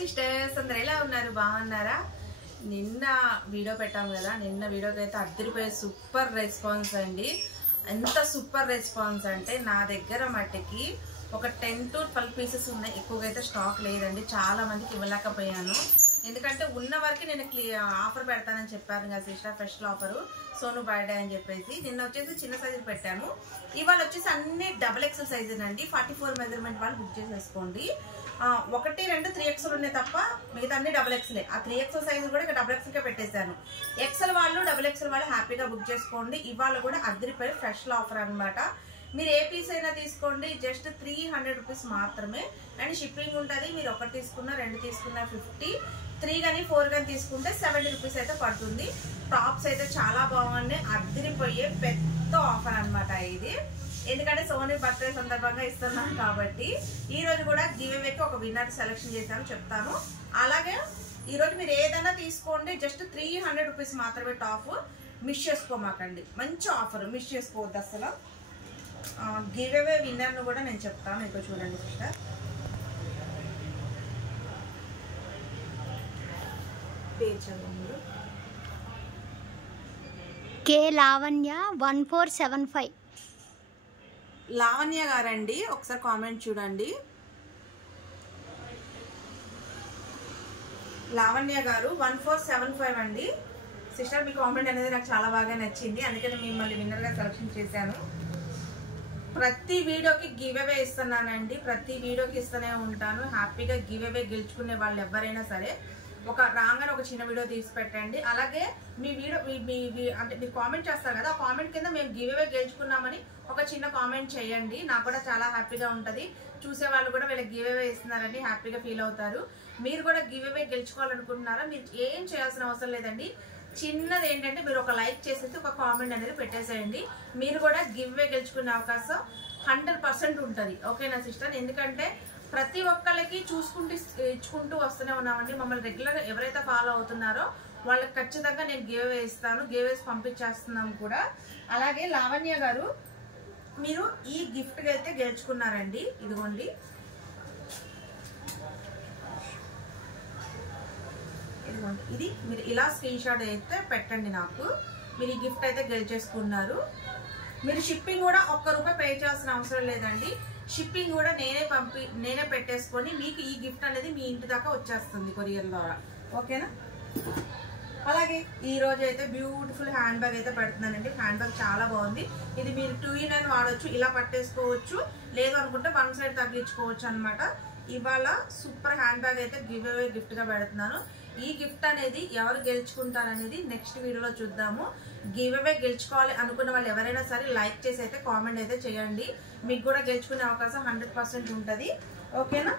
Sisters అందరూ ఎలా ఉన్నారు? బాగున్నారా? నిన్న వీడియో పెట్టాం కదా, నిన్న వీడియోకి అయితే అద్దరిపోయే సూపర్ రెస్పాన్స్ అండి. ఎంత సూపర్ రెస్పాన్స్ అంటే నా దగ్గర మట్టికి ఒక 10 to 12 పీసెస్ ఉన్నాయి. ఎక్కువగా అయితే స్టాక్ లేదండి, చాలా మందికి ఇవ్వలేకపోయాను. ఎందుకంటే ఉన్న వరకు నేను ఆఫర్ పెడతానని చెప్పాను కదా sister, special offer Sonu birthday అని చెప్పేసి. నిన్న వచ్చేసి చిన్న సైజు పెట్టాను, ఇవాళ వచ్చేసి అన్ని XXL సైజునండి. 44 మెజర్మెంట్ వాళ్ళు బుక్ చేసేసుకోండి. 1, 2, 3XL ఉన్నాయి తప్ప మిగతా అన్ని XXL. ఆ 3XL సైజు కూడా ఇక్కడ XXLకే పెట్టేశాను. XL వాళ్ళు XXL వాళ్ళు హ్యాపీగా బుక్ చేసుకోండి. ఇవాళ కూడా అద్దరిపోయి స్పెషల్ ఆఫర్ అనమాట. మీరు ఏ పీస్ అయినా తీసుకోండి, జస్ట్ 300 రూపీస్ మాత్రమే. అండ్ షిప్పింగ్ ఉంటుంది. మీరు 1 తీసుకున్నా 2 తీసుకున్నా 50, 3 కానీ 4 కానీ తీసుకుంటే 70 రూపీస్ అయితే పడుతుంది. టాప్స్ అయితే చాలా బాగున్నాయి, అద్దరిపోయే పెద్ద ఆఫర్ అనమాట ఇది. ఎందుకంటే సోనీ బర్త్డే సందర్భంగా ఇస్తున్నాం కాబట్టి ఈ రోజు కూడా గివ్ అవేకి ఒక విన్నర్ సెలెక్షన్ చేశాను, చెప్తాను. అలాగే ఈరోజు మీరు ఏదైనా తీసుకోండి, జస్ట్ 300 రూపీస్ మాత్రమే. టాప్ మిస్ చేసుకోమాకండి, మంచి ఆఫర్, మిస్ చేసుకోవద్దు అసలు. గివ్ అవే విన్నర్ను కూడా నేను చెప్తాను, ఇక్కడ చూడండి సిస్టర్. కే లావణ్య 1475. లావణ్య గారండి, ఒకసారి కామెంట్ చూడండి. లావణ్య గారు 1475 అండి. సిస్టర్ మీ కామెంట్ అనేది నాకు చాలా బాగా నచ్చింది, అందుకని మిమ్మల్ని విన్నర్గా సెలెక్షన్ చేశాను. ప్రతి వీడియోకి గివ్ అవే ఇస్తున్నానండి, ప్రతి వీడియోకి ఇస్తూనే ఉంటాను. హ్యాపీగా గివ్ అవే గెలుచుకునే వాళ్ళు ఎవరైనా సరే ఒక రాగానే ఒక చిన్న వీడియో తీసి పెట్టండి. అలాగే మీ వీడియో అంటే మీరు కామెంట్ చేస్తారు కదా, ఆ కామెంట్ కింద మేము గివ్ అవే గెలుచుకున్నామని ఒక చిన్న కామెంట్ చేయండి. నాకు కూడా చాలా హ్యాపీగా ఉంటుంది. చూసే వాళ్ళు కూడా వీళ్ళకి గివ్ అవే ఇస్తున్నారని హ్యాపీగా ఫీల్ అవుతారు. మీరు కూడా గివ్ అవే గెలుచుకోవాలనుకుంటున్నారా? మీరు ఏం చేయాల్సిన అవసరం లేదండి. చిన్నది ఏంటంటే మీరు ఒక లైక్ చేసేసి ఒక కామెంట్ అనేది పెట్టేసేయండి. మీరు కూడా గివ్ అవే గెలుచుకునే అవకాశం 100% ఉంటుంది. ఓకేనా సిస్టర్? ఎందుకంటే ప్రతి ఒక్కళ్ళకి ఇచ్చుకుంటూ వస్తూనే ఉన్నామండి. మమ్మల్ని రెగ్యులర్గా ఎవరైతే ఫాలో అవుతున్నారో వాళ్ళకి ఖచ్చితంగా నేను గివ్ అవే ఇస్తాను, గివ్ అవేస్ పంపించేస్తున్నాం కూడా. అలాగే లావణ్య గారు, మీరు ఈ గిఫ్ట్ అయితే గెలుచుకున్నారండి. ఇదిగోండి, ఇది మీరు ఇలా స్క్రీన్ షాట్ అయితే పెట్టండి నాకు. మీరు ఈ గిఫ్ట్ అయితే గెలిచేసుకున్నారు. మీరు షిప్పింగ్ కూడా ₹1 పే చేయాల్సిన అవసరం లేదండి. షిప్పింగ్ కూడా నేనే పెట్టేసుకొని మీకు ఈ గిఫ్ట్ అనేది మీ ఇంటి దాకా వచ్చేస్తుంది కొరియర్ ద్వారా. ఓకేనా? అలాగే ఈ రోజు అయితే బ్యూటిఫుల్ హ్యాండ్ బ్యాగ్ అయితే పెడుతున్నానండి. హ్యాండ్ బ్యాగ్ చాలా బాగుంది. ఇది మీరు 2 in 1 వాడచ్చు, ఇలా పట్టేసుకోవచ్చు, లేదు అనుకుంటే 1 side తగ్గించుకోవచ్చు అనమాట. ఇవాళ సూపర్ హ్యాండ్ బ్యాగ్ అయితే గివ్ అవే గిఫ్ట్ గా పెడుతున్నాను. ఈ గిఫ్ట్ అనేది ఎవరు గెలుచుకుంటారనేది నెక్స్ట్ వీడియోలో చూద్దాము. గివ్ అవే గెలుచుకోవాలి అనుకున్న వాళ్ళు ఎవరైనా సరే లైక్ చేసి అయితే కామెంట్ అయితే చేయండి. మీకు కూడా గెలుచుకునే అవకాశం 100% ఉంటుంది. ఓకేనా?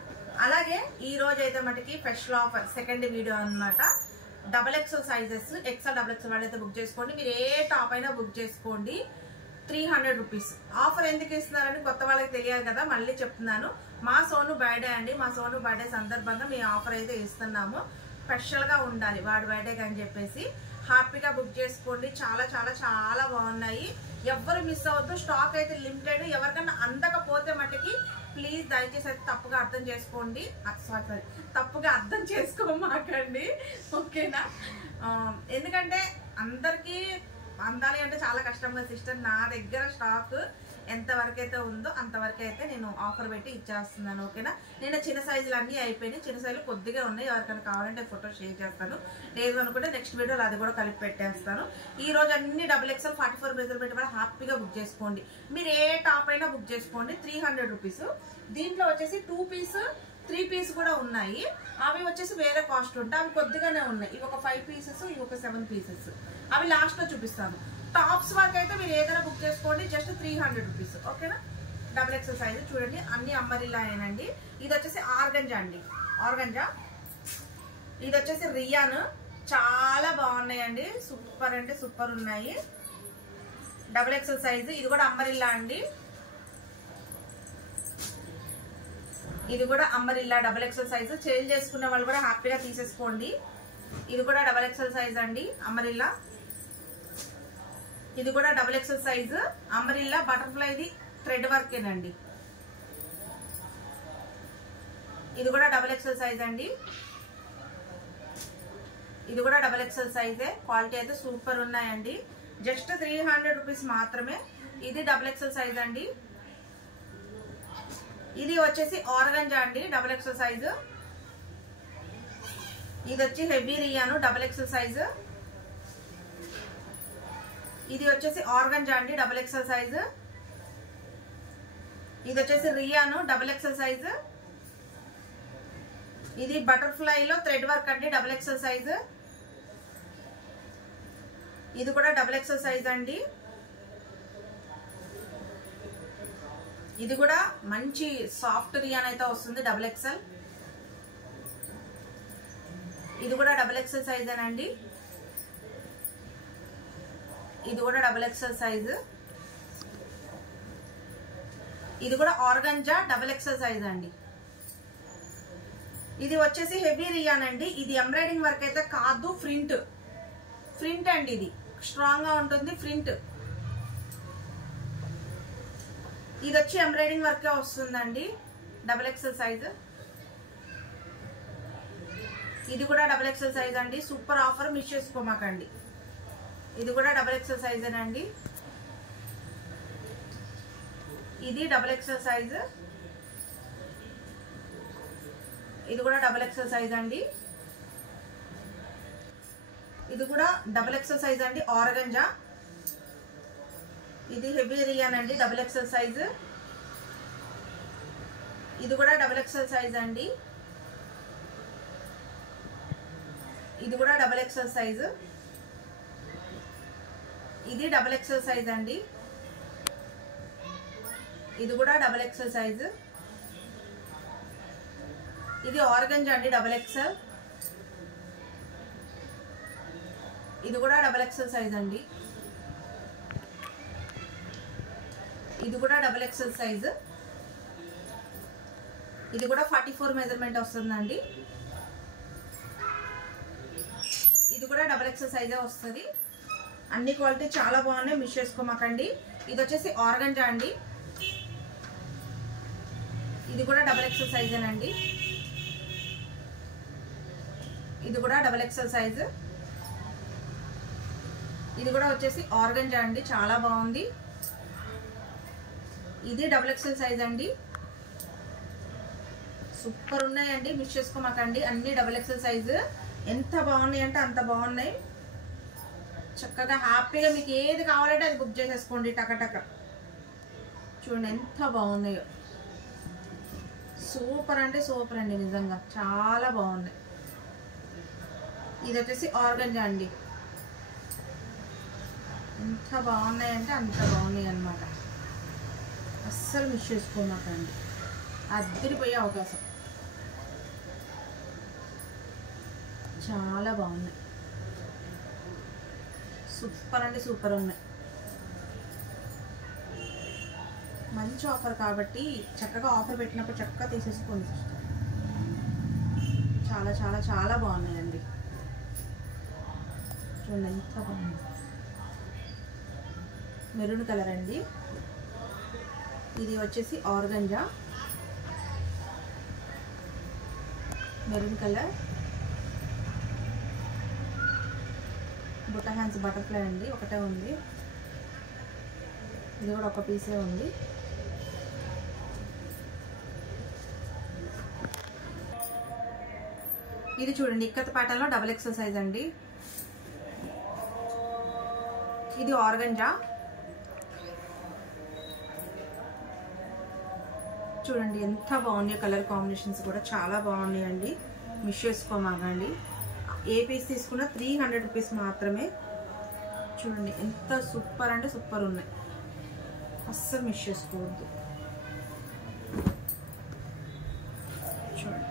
అలాగే ఈ రోజు అయితే మటుకి స్పెషల్ ఆఫర్ సెకండ్ వీడియో అనమాట. XXL సైజెస్, XXL వాళ్ళైతే బుక్ చేసుకోండి. మీరు ఏ టాప్ అయినా బుక్ చేసుకోండి. 300 రూపీస్ ఆఫర్ ఎందుకు ఇస్తున్నారని కొత్త వాళ్ళకి తెలియాలి కదా, మళ్ళీ చెప్తున్నాను. మా సోను బర్త్డే అండి, మా సోను బర్త్డే సందర్భంగా మీ ఆఫర్ అయితే ఇస్తున్నాము. స్పెషల్ గా ఉండాలి వాడి బర్త్డే అని చెప్పేసి హ్యాపీగా బుక్ చేసుకోండి. చాలా చాలా చాలా బాగున్నాయి, ఎవ్వరు మిస్ అవ్వద్దు. స్టాక్ అయితే లిమిటెడ్. ఎవరికైనా అందకపోతే మటుకి ప్లీజ్ దయచేసి అయితే తప్పుగా అర్థం చేసుకోండి. సారీ, తప్పుగా అర్థం చేసుకోమాకండి. ఓకేనా? ఎందుకంటే అందరికీ అందాలి అంటే చాలా కష్టంగా సిస్టర్. నా దగ్గర స్టాక్ ఎంతవరకు అయితే ఉందో అంతవరకు అయితే నేను ఆఫర్ పెట్టి ఇచ్చేస్తున్నాను. ఓకేనా? నేను చిన్న సైజులు అన్నీ అయిపోయినాయి, చిన్న సైజులు కొద్దిగా ఉన్నాయి. ఎవరికైనా కావాలంటే ఫోటో షేర్ చేస్తాను, లేదు అనుకుంటే నెక్స్ట్ వీడియోలో అది కూడా కలిపి పెట్టేస్తాను. ఈ రోజు అన్ని XXL 44 మెజర్మెంట్ వాళ్ళు హ్యాపీగా బుక్ చేసుకోండి. మీరు ఏ టాప్ అయినా బుక్ చేసుకోండి. 300 రూపీస్. దీంట్లో వచ్చేసి 2 పీస్ 3 పీస్ కూడా ఉన్నాయి. అవి వచ్చేసి వేరే కాస్ట్ ఉంటాయి, అవి కొద్దిగానే ఉన్నాయి. ఇవి ఒక 5 పీసెస్, ఇవి ఒక 7 పీసెస్. అవి లాస్ట్ లో చూపిస్తాను. టాప్స్ వరకు అయితే మీరు ఏదైనా బుక్ చేసుకోండి, జస్ట్ 300 రూపీస్. ఓకేనా? XXL సైజ్ చూడండి, అన్ని అంబరిల్లాయేనండి. ఇది వచ్చేసి ఆర్గంజా అండి, ఆర్గంజా. ఇది వచ్చేసి రియాన్, చాలా బాగున్నాయండి, సూపర్ అంటే సూపర్ ఉన్నాయి. XXL size. ఇది కూడా అంబరిల్లా అండి, ఇది కూడా అంబరిల్లా XXL సైజ్. చేంజ్ చేసుకునే వాళ్ళు కూడా హ్యాపీగా తీసేసుకోండి. ఇది కూడా XXL సైజ్ అండి, అంబరిల్లా. ఇది కూడా XXL సైజ్ అంబరిల్లా. బటర్ఫ్లైది థ్రెడ్ వర్కేనండి. ఇది కూడా XXL సైజ్ అండి. ఇది కూడా డబల్ ఎక్సెల్ సైజే. క్వాలిటీ అయితే సూపర్ ఉన్నాయండి. జస్ట్ 300 రూపీస్ మాత్రమే. ఇది డబల్ ఎక్సెల్ సైజ్ అండి. ఇది వచ్చేసి ఆర్గంజా అండి, డబల్ ఎక్సెల్ సైజు. ఇది వచ్చి హెవీ రియాను, డబల్ ఎక్సెల్ సైజు. ఇది వచ్చేసి ఆర్గంజా అండి, డబల్ ఎక్సెల్ సైజు. ఇది వచ్చేసి రియాను, డబల్ ఎక్సెల్ సైజు. ఇది బటర్ఫ్లైలో థ్రెడ్ వర్క్ అండి, డబల్ ఎక్సెల్ సైజు. ఇది కూడా డబల్ ఎక్సెల్ సైజ్ అండి. ఇది కూడా మంచి సాఫ్ట్ రియాన్ అయితే వస్తుంది, డబల్ ఎక్సెల్. ఇది కూడా డబల్ ఎక్సెల్ సైజేనండి. ఇది కూడా డబల్ ఎక్సెల్ సైజు. ఇది కూడా ఆర్గంజా డబల్ ఎక్సెల్ సైజ్ అండి. ఇది వచ్చేసి హెవీ రియాన్ అండి. ఇది ఎంబ్రాయిడింగ్ వర్క్ అయితే కాదు, ప్రింట్ అండి. ఇది స్ట్రాంగ్ గా ఉంటుంది, ప్రింట్. ఇది వచ్చి ఎంబ్రాయిడింగ్ వర్క్ వస్తుందండి, డబల్ ఎక్సెల్ సైజ్. ఇది కూడా డబల్ ఎక్సెల్ సైజ్ అండి. సూపర్ ఆఫర్, మిస్ చేసుకోమాకండి. ఇది కూడా డబల్ ఎక్సెల్ సైజేనండి. ఇది డబల్ ఎక్సెల్ సైజ్. ఇది కూడా డబల్ ఎక్సెల్ సైజ్ అండి. ఇది కూడా డబల్ ఎక్సెల్ సైజ్ అండి, ఆర్గంజా. ఇది హెవీ రియాన్ అండి, డబల్ ఎక్సెల్ సైజ్. ఇది కూడా డబల్ ఎక్సెల్ సైజ్ అండి. ఇది కూడా డబల్ ఎక్సెల్ సైజ్. ఇది డబల్ ఎక్సెల్ సైజ్ అండి. ఇది కూడా డబల్ ఎక్సెల్ సైజ్. ఇది ఆర్గంజా అండి, డబల్ ఎక్సెల్. ఇది కూడా డబల్ ఎక్సెల్ సైజ్ అండి. ఇది కూడా డబల్ ఎక్సెల్ సైజ్. ఇది కూడా 44 మెజర్మెంట్ వస్తుందండి. ఇది కూడా డబల్ ఎక్సెల్ సైజే వస్తుంది. అన్ని క్వాలిటీ చాలా బాగున్నాయి, మిస్ చేసుకోమాకండి. ఇది వచ్చేసి ఆర్గంజా అండి. ఇది కూడా డబల్ ఎక్సెల్ సైజేనండి. ఇది కూడా డబల్ ఎక్సెల్ సైజు. ఇది కూడా వచ్చేసి ఆర్గంజా అండి, చాలా బాగుంది. ఇది డబల్ ఎక్సెల్ సైజ్ అండి. సూపర్ ఉన్నాయండి, మిస్ చేసుకోమాకండి. అన్ని డబల్ ఎక్సెల్ సైజు. ఎంత బాగున్నాయి అంటే అంత బాగున్నాయి. చక్కగా హ్యాపీగా మీకు ఏది కావాలంటే అది బుక్ చేసేసుకోండి, టకటక. చూడండి ఎంత బాగున్నాయో. సూపర్ అంటే సూపర్ అండి, నిజంగా చాలా బాగున్నాయి. ఇది వచ్చేసి ఆర్గంజా అండి. ఎంత బాగున్నాయంటే అంత బాగున్నాయి అన్నమాట. అస్సలు మిస్ చేసుకోమాకండి, అద్దరిపోయే అవకాశం. చాలా బాగున్నాయి, సూపర్ అంటే సూపర్ ఉన్నాయి. మంచి ఆఫర్ కాబట్టి చక్కగా ఆఫర్ పెట్టినప్పుడు చక్కగా తీసేసుకోండి. చాలా చాలా చాలా బాగున్నాయండి. చూడండి ఎంత బాగుంది. మెరూన్ కలర్ అండి. ఇది వచ్చేసి ఆర్గంజా, మెరూన్ కలర్. బుట్ట హ్యాండ్స్ బటర్ఫ్లై అండి, ఒకటే ఉంది. ఇది కూడా ఒక పీసే ఉంది. ఇది చూడండి ఇక్కత్ ప్యాటర్న్ లో డబల్ ఎక్సెల్ సైజ్ అండి. ఇది ఆర్గంజా. చూడండి ఎంత బాగున్నాయి, కలర్ కాంబినేషన్స్ కూడా చాలా బాగున్నాయండి. మిస్ చేసుకోమాగండి. ఏ పీస్ తీసుకున్నా 300 రూపీస్ మాత్రమే. చూడండి ఎంత సూపర్ అంటే సూపర్ ఉన్నాయి, అస్సలు మిస్ చేసుకోవద్దు. చూడండి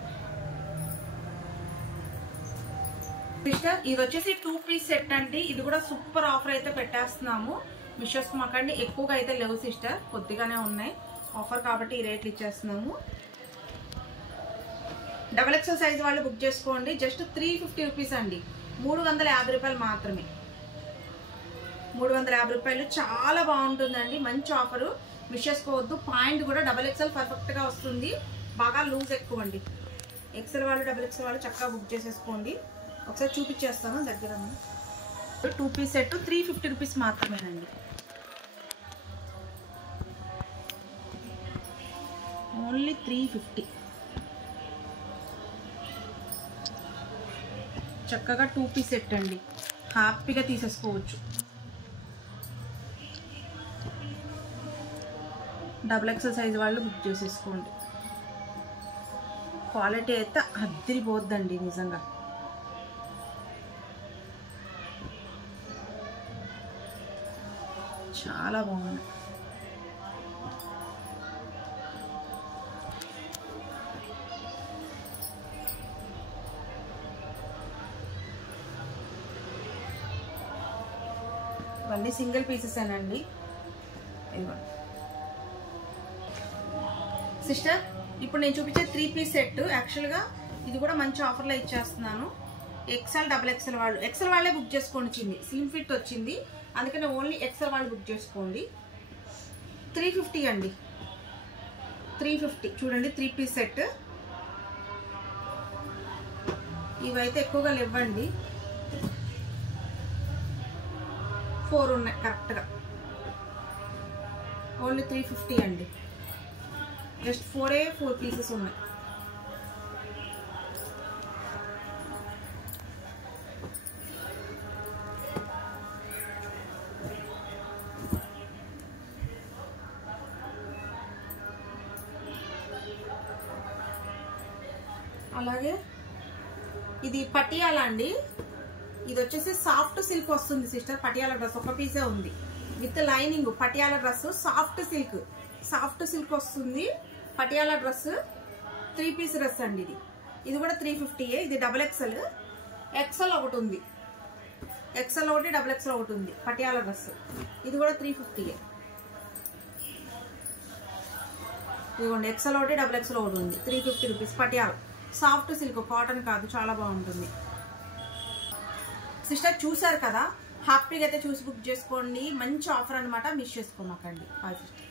సిస్టర్, ఇది వచ్చేసి 2 పీస్ సెట్ అండి. ఇది కూడా సూపర్ ఆఫర్ అయితే పెట్టేస్తున్నాము, మిస్ చేసుకోమాకండి. ఎక్కువగా అయితే లేవు సిస్టర్, కొద్దిగానే ఉన్నాయి ఆఫర్ కాబట్టి ఈ రేట్లు ఇచ్చేస్తున్నాము. డబల్ ఎక్సెల్ సైజ్ వాళ్ళు బుక్ చేసుకోండి. జస్ట్ 350 రూపీస్ అండి, 350 రూపాయలు మాత్రమే. 350 రూపాయలు, చాలా బాగుంటుందండి, మంచి ఆఫరు, మిస్ చేసుకోవద్దు. పాయింట్ కూడా డబల్ ఎక్సెల్ పర్ఫెక్ట్ గా వస్తుంది, బాగా లూజ్ ఎక్కువ అండి. ఎక్సెల్ వాళ్ళు డబల్ ఎక్సెల్ వాళ్ళు చక్కగా బుక్ చేసేసుకోండి. ఒకసారి చూపించేస్తాను దగ్గర. 2 పీస్ సెట్ 350 రూపీస్ మాత్రమేనండి. ఓన్లీ 350. చక్కగా 2 పీస్ సెట్ అండి, హ్యాపీగా తీసేసుకోవచ్చు. XXL సైజ్ వాళ్ళు బుక్ చేసేసుకోండి. క్వాలిటీ అయితే అదిరిపోద్దండి నిజంగా. చాలా బాగుంది. ఇవన్నీ సింగిల్ పీసెస్ ఏనండి. సిస్టర్ ఇప్పుడు నేను చూపించే 3 పీస్ సెట్ యాక్చువల్గా ఇది కూడా మంచి ఆఫర్లో ఇచ్చేస్తున్నాను. XL XXL వాళ్ళు, XL వాళ్ళే బుక్ చేసుకోండి. స్లిమ్ ఫిట్ వచ్చింది, అందుకని ఓన్లీ XL వాళ్ళు బుక్ చేసుకోండి. 350 అండి, 350. చూడండి 3 పీస్ సెట్. ఇవైతే ఎక్కువగా లేవండి, 4 ఉన్నాయి కరెక్ట్గా. ఓన్లీ 350 అండి. జస్ట్ 4 పీసెస్ ఉన్నాయి. అలాగే ఇది పటియాలా అండి. ఇది వచ్చేసి సాఫ్ట్ సిల్క్ వస్తుంది సిస్టర్. పటియాలా డ్రెస్ ఒక పీసే ఉంది with lining. Patiala dress soft silk వస్తుంది. పటియాలా డ్రెస్ 3 పీస్ డ్రెస్ అండి. ఇది కూడా 350. ఇది XXL. XL ఒకటి ఉంది, XL ఒకటి, XXL ఒకటి ఉంది పటియాలా డ్రెస్. ఇది కూడా 350. ఇదిగోండి XL ఒకటి, XXL ఒకటి ఉంది. 350 rupees. Patiala soft silk, cotton కాదు, చాలా బాగుంటుంది. సిస్టర్ చూసారు కదా, హ్యాపీగా అయితే చూసి బుక్ చేసుకోండి. మంచి ఆఫర్ అనమాట, మిస్ చేసుకోమాకండి. Bye sister.